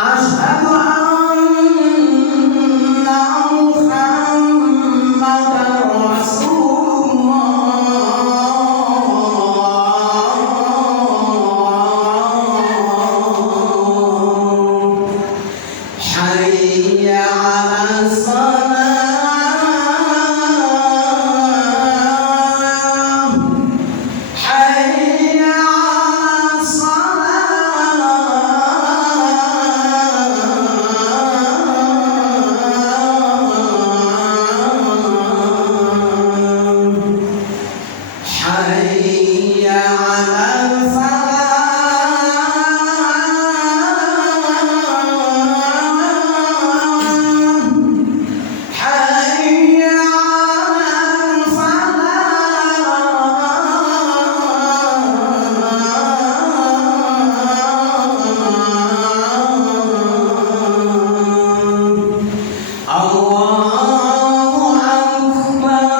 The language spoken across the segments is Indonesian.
أشهد أن محمدا رسول الله حي على الصلاة حي على حي على الفلاح حي على الفلاح الله أكبر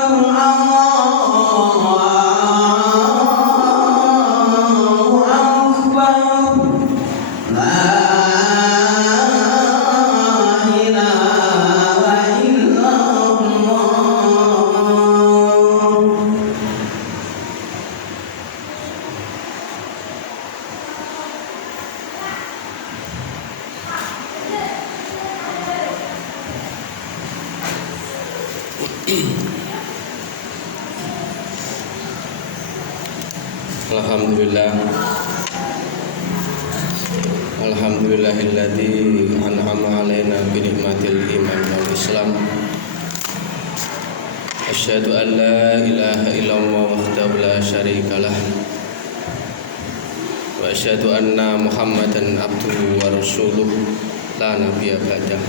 الله أكبر لا إله إلا الله Alhamdulillah Alhamdulillahilladzi an'ama alaina bi ni'matil iman wal islam. Asyhadu an la ilaha illallah wahdahu la syarikalah wa asyhadu anna Muhammadan abduhu wa rasuluh la nabiyya ba'dah.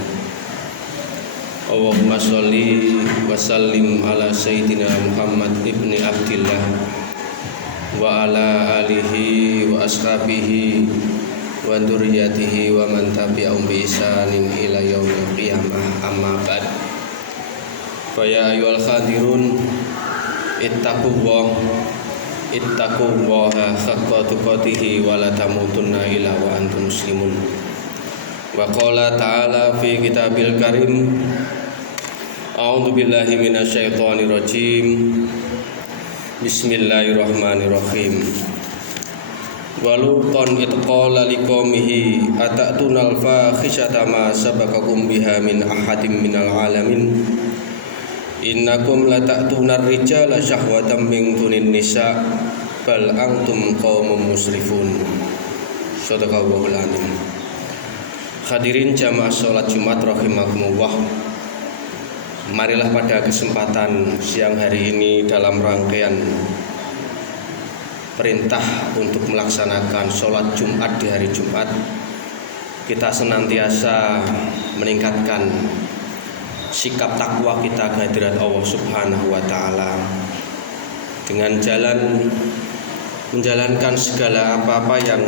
Allahumma sholli wa sallim ala sayyidina Muhammad ibni Abdillah wa ala alihi wa ashabihi wa dzurriyyatihi wa man tabi'ahum bi ihsanin ila yaumil qiyamah, amma ba'd. Fa ya ayyuhal khadirun ittaqullaha haqqa tuqatih wa la tamutunna illa wa antum muslimun. Wa qala ta'ala fi kitabil karim, a'udzu billahi minasyaitonir rajim. Bismillahirrahmanirrahim. Waluton itqala liqaumihi atatunal fahisata ma sabaqakum biha min ahadim minal alamin. Innakum lata'tunar rijala syahwatan min dunin nisa bal antum qaumun musrifun. Shadaqallahul azim. Hadirin jamaah salat Jumat rahimakumullah. Marilah pada kesempatan siang hari ini dalam rangkaian perintah untuk melaksanakan sholat Jumat di hari Jumat, kita senantiasa meningkatkan sikap takwa kita kehadirat Allah Subhanahu wa Ta'ala dengan menjalankan segala apa-apa yang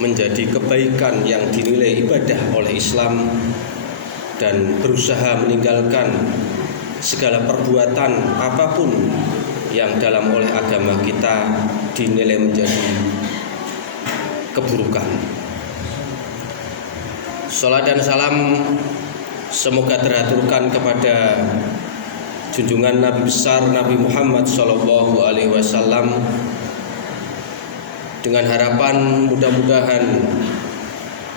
menjadi kebaikan yang dinilai ibadah oleh Islam, dan berusaha meninggalkan segala perbuatan apapun yang dalam oleh agama kita dinilai menjadi keburukan. Salat dan salam semoga teraturkan kepada junjungan Nabi besar Nabi Muhammad SAW, dengan harapan mudah-mudahan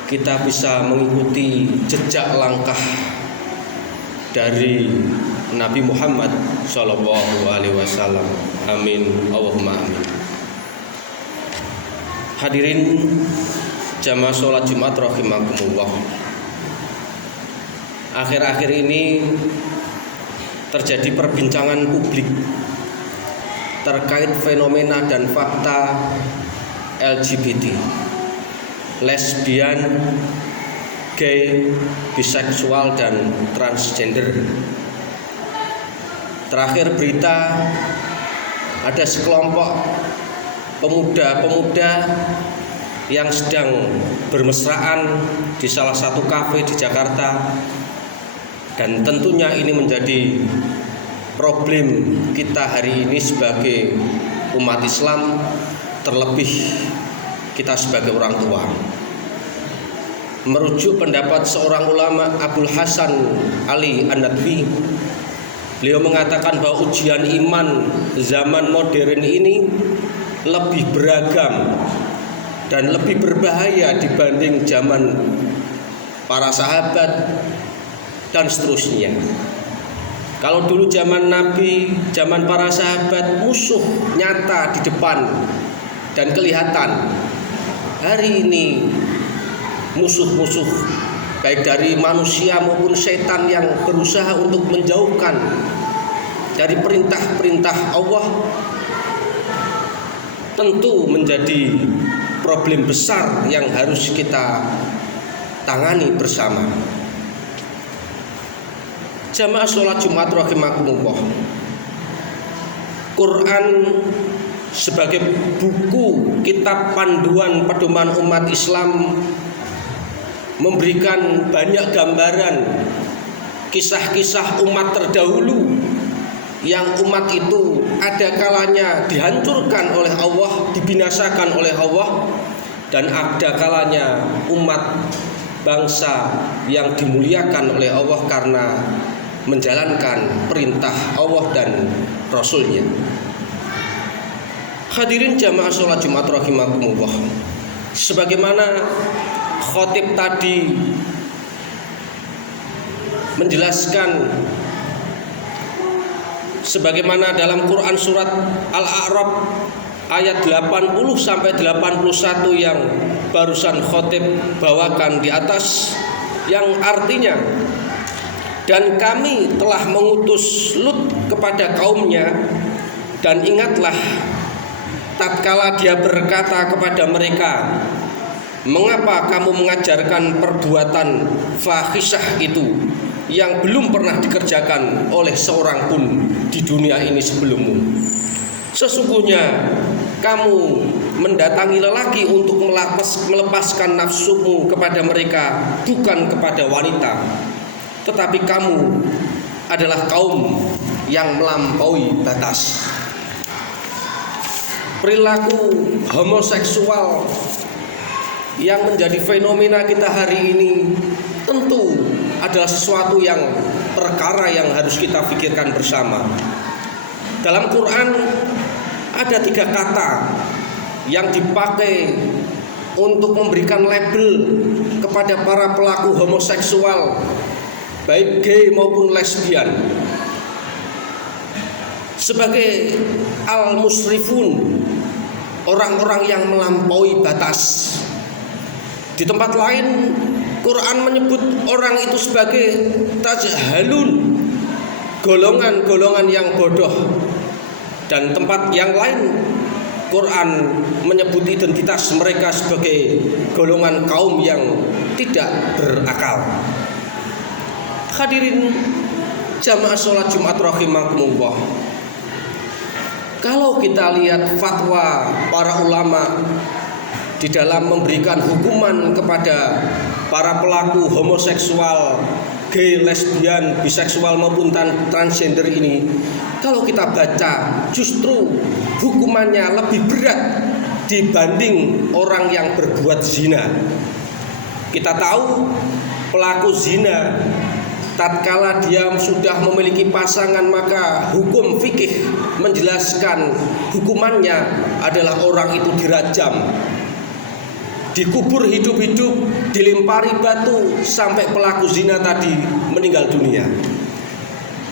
kita bisa mengikuti jejak langkah dari Nabi Muhammad SAW. Amin, Allahumma amin. Hadirin jamaah sholat Jumat rahimakumullah. Akhir-akhir ini terjadi perbincangan publik terkait fenomena dan fakta LGBT, lesbian, gay, biseksual, dan transgender. Terakhir berita ada sekelompok pemuda-pemuda yang sedang bermesraan di salah satu kafe di Jakarta, dan tentunya ini menjadi problem kita hari ini sebagai umat Islam, terlebih kita sebagai orang tua. merujuk pendapat seorang ulama, Abdul Hasan Ali An-Nadwi. Beliau mengatakan bahwa ujian iman zaman modern ini lebih beragam dan lebih berbahaya dibanding zaman para sahabat dan seterusnya. Kalau dulu zaman Nabi, zaman para sahabat, musuh nyata di depan dan kelihatan. Hari ini musuh-musuh baik dari manusia maupun setan yang berusaha untuk menjauhkan dari perintah-perintah Allah tentu menjadi problem besar yang harus kita tangani bersama. Jamaah sholat Jumat rahimakumullah, Quran sebagai buku kitab panduan pedoman umat Islam memberikan banyak gambaran kisah-kisah umat terdahulu yang umat itu ada kalanya dihancurkan oleh Allah, dibinasakan oleh Allah, dan ada kalanya umat bangsa yang dimuliakan oleh Allah karena menjalankan perintah Allah dan Rasulnya. Hadirin jamaah sholat Jumat rahimakumullah, sebagaimana khotib tadi menjelaskan, sebagaimana dalam Quran surat Al-A'raf ayat 80 sampai 81 yang barusan khotib bawakan di atas, yang artinya, dan kami telah mengutus Lut kepada kaumnya, dan ingatlah tatkala dia berkata kepada mereka, mengapa kamu mengajarkan perbuatan fahisyah itu yang belum pernah dikerjakan oleh seorang pun di dunia ini sebelummu? Sesungguhnya kamu mendatangi lelaki untuk melepaskan nafsumu kepada mereka, bukan kepada wanita. Tetapi kamu adalah kaum yang melampaui batas. Perilaku homoseksual yang menjadi fenomena kita hari ini tentu adalah sesuatu yang perkara yang harus kita pikirkan bersama. Dalam Quran ada 3 kata yang dipakai untuk memberikan label kepada para pelaku homoseksual, baik gay maupun lesbian, sebagai al-musrifun, orang-orang yang melampaui batas. Di tempat lain Quran menyebut orang itu sebagai tajhalun, golongan-golongan yang bodoh. Dan tempat yang lain Quran menyebut identitas mereka sebagai golongan kaum yang tidak berakal. Hadirin jamaah sholat Jumat rahimakumullah, kalau kita lihat fatwa para ulama di dalam memberikan hukuman kepada para pelaku homoseksual, gay, lesbian, biseksual maupun transgender ini, kalau kita baca justru hukumannya lebih berat dibanding orang yang berbuat zina. Kita tahu pelaku zina tatkala dia sudah memiliki pasangan, maka hukum fikih menjelaskan hukumannya adalah orang itu dirajam, dikubur hidup-hidup, dilempari batu sampai pelaku zina tadi meninggal dunia.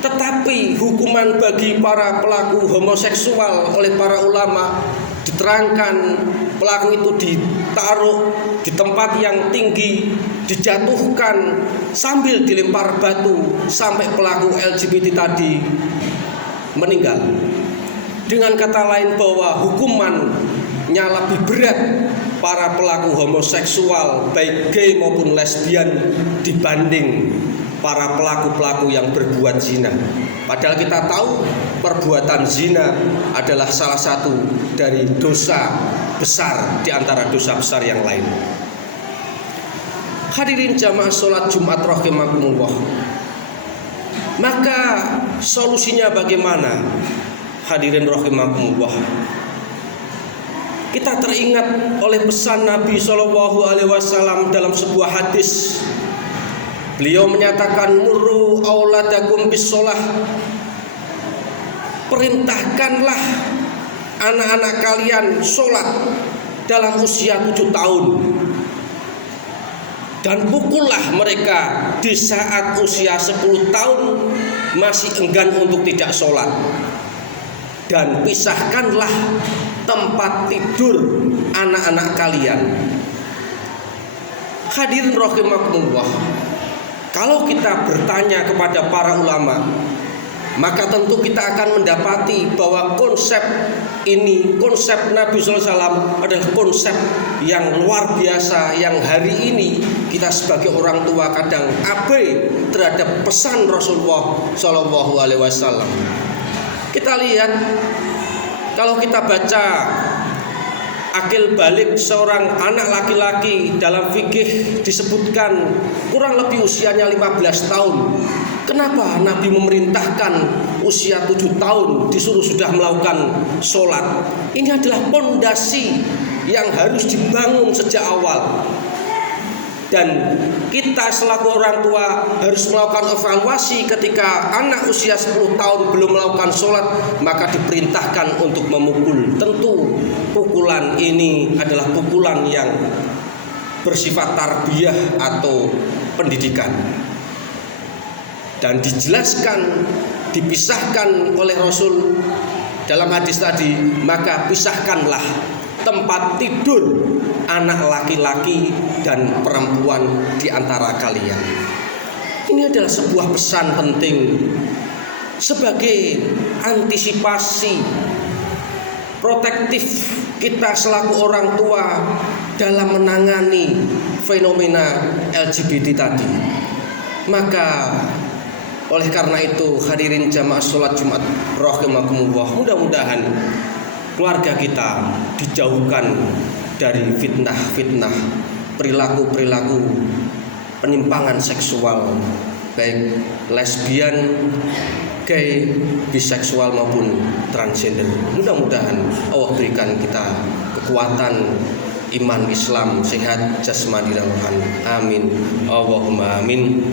Tetapi hukuman bagi para pelaku homoseksual oleh para ulama diterangkan, pelaku itu ditaruh di tempat yang tinggi, dijatuhkan sambil dilempar batu sampai pelaku LGBT tadi meninggal. Dengan kata lain bahwa hukumannya lebih berat para pelaku homoseksual baik gay maupun lesbian dibanding para pelaku-pelaku yang berbuat zina. Padahal kita tahu perbuatan zina adalah salah satu dari dosa besar di antara dosa besar yang lain. Hadirin jamaah sholat Jumat rahimakumullah, maka solusinya bagaimana? Hadirin rahimakumullah, kita teringat oleh pesan Nabi SAW dalam sebuah hadis. Beliau menyatakan, murru auladakum bis-shalah, perintahkanlah anak-anak kalian sholat dalam usia 7 tahun, dan pukullah mereka di saat usia 10 tahun masih enggan untuk tidak sholat, dan pisahkanlah tempat tidur anak-anak kalian. Hadirin rahimakumullah, kalau kita bertanya kepada para ulama, maka tentu kita akan mendapati bahwa konsep ini, konsep Nabi SAW adalah konsep yang luar biasa, yang hari ini kita sebagai orang tua kadang abai terhadap pesan Rasulullah SAW. Kita lihat, kalau kita baca akil balik seorang anak laki-laki dalam fikih disebutkan kurang lebih usianya 15 tahun. Kenapa Nabi memerintahkan usia 7 tahun disuruh sudah melakukan sholat? Ini adalah pondasi yang harus dibangun sejak awal. Dan kita selaku orang tua harus melakukan evaluasi ketika anak usia 10 tahun belum melakukan sholat, maka diperintahkan untuk memukul. Tentu pukulan ini adalah pukulan yang bersifat tarbiyah atau pendidikan. Dan dijelaskan, dipisahkan oleh Rasul dalam hadis tadi, maka pisahkanlah tempat tidur anak laki-laki dan perempuan di antara kalian. Ini adalah sebuah pesan penting sebagai antisipasi protektif kita selaku orang tua dalam menangani fenomena LGBT tadi. Maka oleh karena itu, hadirin jamaah sholat Jumat rahimakumullah, mudah-mudahan keluarga kita dijauhkan dari fitnah-fitnah, perilaku-perilaku penyimpangan seksual, baik lesbian, gay, biseksual maupun transgender. Mudah-mudahan Allah berikan kita kekuatan iman Islam, sehat jasmani dan rohani. Amin. Allahumma amin.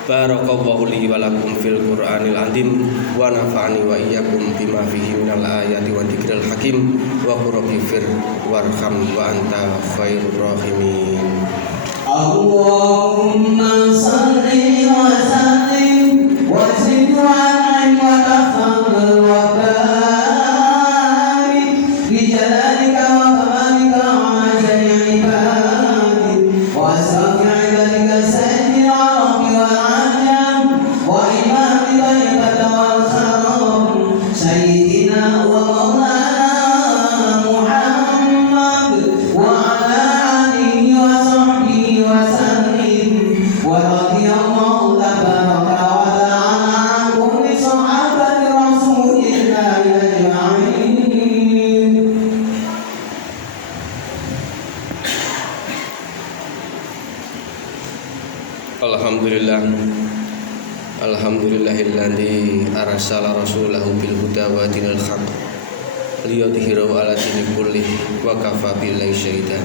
Barakallahu li wa lakum fil Qur'anil azim wa nafa'ani wa iyyakum bima fihi minal ayati wa dzikril hakim wa qurbi fir warham wa anta khairur rahimin. Allahumma salli wa sallim wa zid wa an'im wa tafadhal wa barik bi jalalika wa kamalika wa jami'i ibadik wa asrafi ibadika sayyidil arabi wal ajam wa imami tayyibata wal kharam sayyidina wa maulana Muhammad wa ala alihi wa sahbihi wa sallim wa radiyallahu tabaraka wa ta'ala an kulli sahabati rasulillahi ajma'in. Alhamdulillah, alhamdulillahilladzi arsala rasulahu bil huda wa dinil haq liyudhhirahu 'ala dini kullih wa kafa billahi syahida.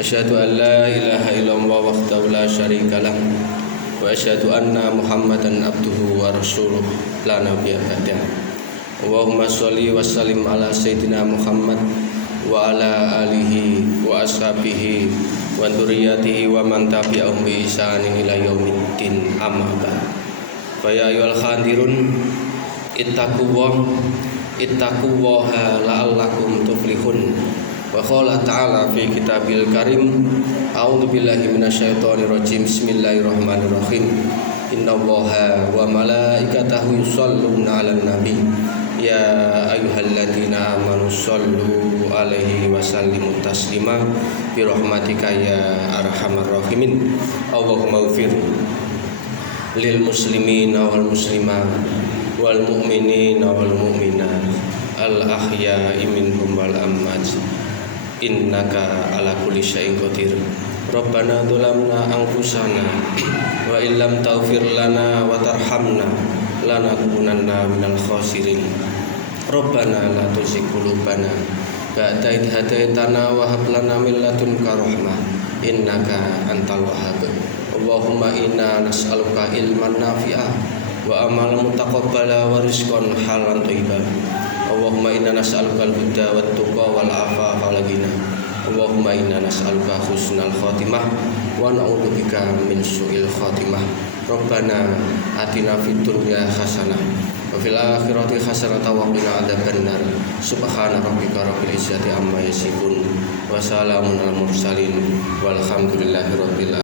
Asyhadu an la ilaha illallah wahdahu la syarika lah wa asyhadu anna Muhammadan abduhu wa rasuluh la nabiyya ba'dah. Allahumma sholli wa sallim ala sayyidina Muhammad wa ala alihi wa ashabihi wa dzurriyyatihi wa man tabi'ahum bi ihsanin ila yaumiddin, amma ba'd. Fa ya ayyuhal khadirun ittaqullaha la'allakum tuflihun. Wa qala ta'ala fi kitabil karim, a'udzu billahi minasyaitonir rajim, bismillahirrahmanirrahim. Innallaha wa malaikatahu yusholluna 'alan nabi ya ayyuhalladzina amanu shollu 'alaihi wa sallimu taslima bi rahmatika ya arhamar rahimin. Allahumma ighfir lil muslimina wal muslimat wal mu'minina wal mu'minat al ahya'i minhum wal amwat innaka ala kulli syai'in qadir. Rabbana dzalamna anfusana wa illam taghfir lana wa tarhamna lanakunanna minal khasirin. Rabbana la tuzigh qulubana ba'da idh hadaitana wa hab lana min ladunka rahmah innaka antal wahhab. Allahumma inna nas'aluka ilman nafi'ah wa amalan mutaqabbala wa rizqan halan thayyiban. Allahumma inna nas'aluka al-huda wat tuqa wal afafa wal ghina. Allahumma inna nas'aluka husnal khatimah wa na'udzubika min su'il khatimah. Rabbana atina fid dunya hasanah wa fil akhirati hasanah wa qina adzabannar. Subhana rabbika rabbil izzati amma yasifun wa salamun alal mursalin walhamdulillahi rabbil alamin.